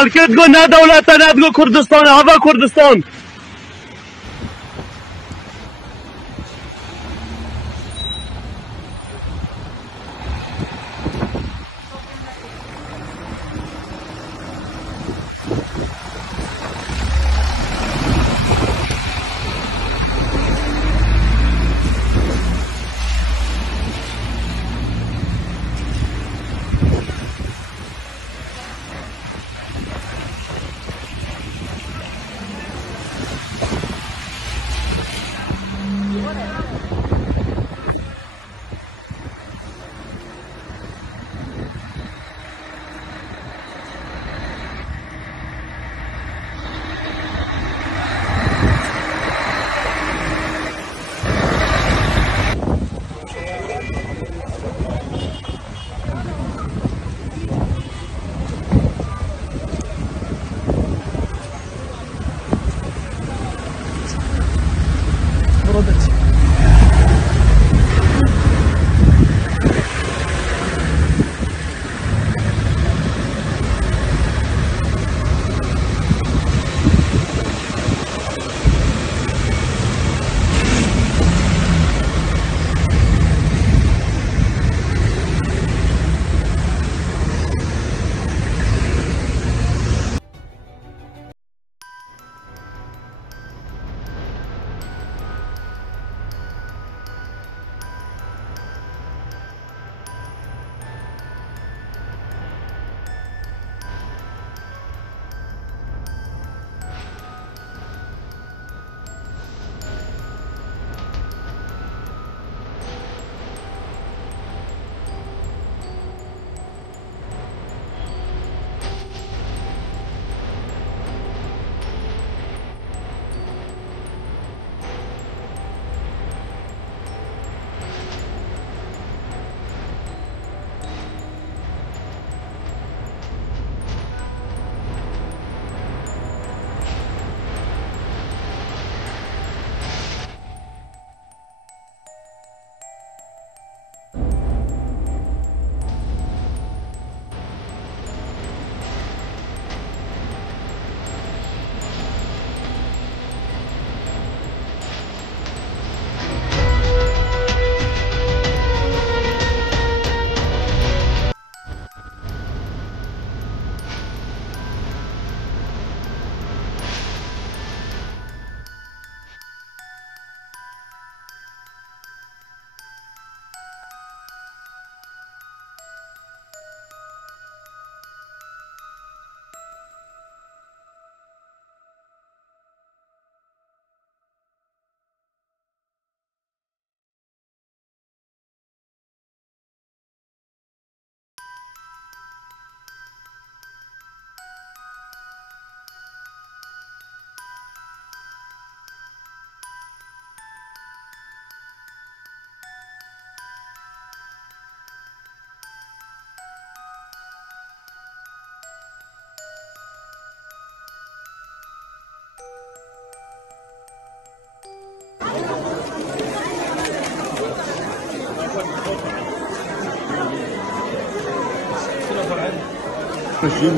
الكردغو نه دولت ندگو کردستان هوا کردستان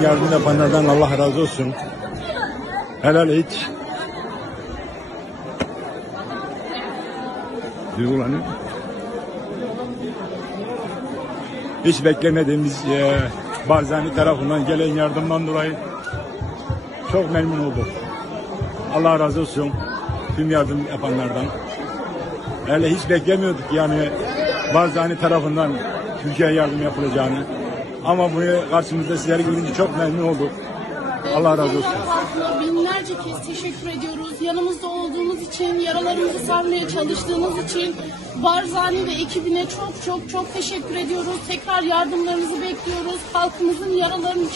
Yardım yapanlardan Allah razı olsun. Helal et. Duygulanıyorum. Hiç beklemediğimiz Barzani tarafından gelen yardımdan dolayı çok memnun olduk. Allah razı olsun tüm yardım yapanlardan. Öyle hiç beklemiyorduk yani Barzani tarafından Türkiye'ye yardım yapılacağını. Ama bunu karşımızda sizleri görünce çok memnun olduk. Allah razı olsun. Halkına binlerce kez teşekkür ediyoruz. Yanımızda olduğunuz için, yaralarımızı sarmaya çalıştığınız için Barzani ve ekibine çok teşekkür ediyoruz. Tekrar yardımlarınızı bekliyoruz. Halkımızın yaralarını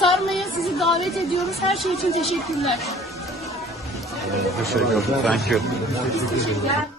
sarmaya sizi davet ediyoruz. Her şey için teşekkürler. Teşekkür ederim. Thank you. Biz teşekkür ederiz.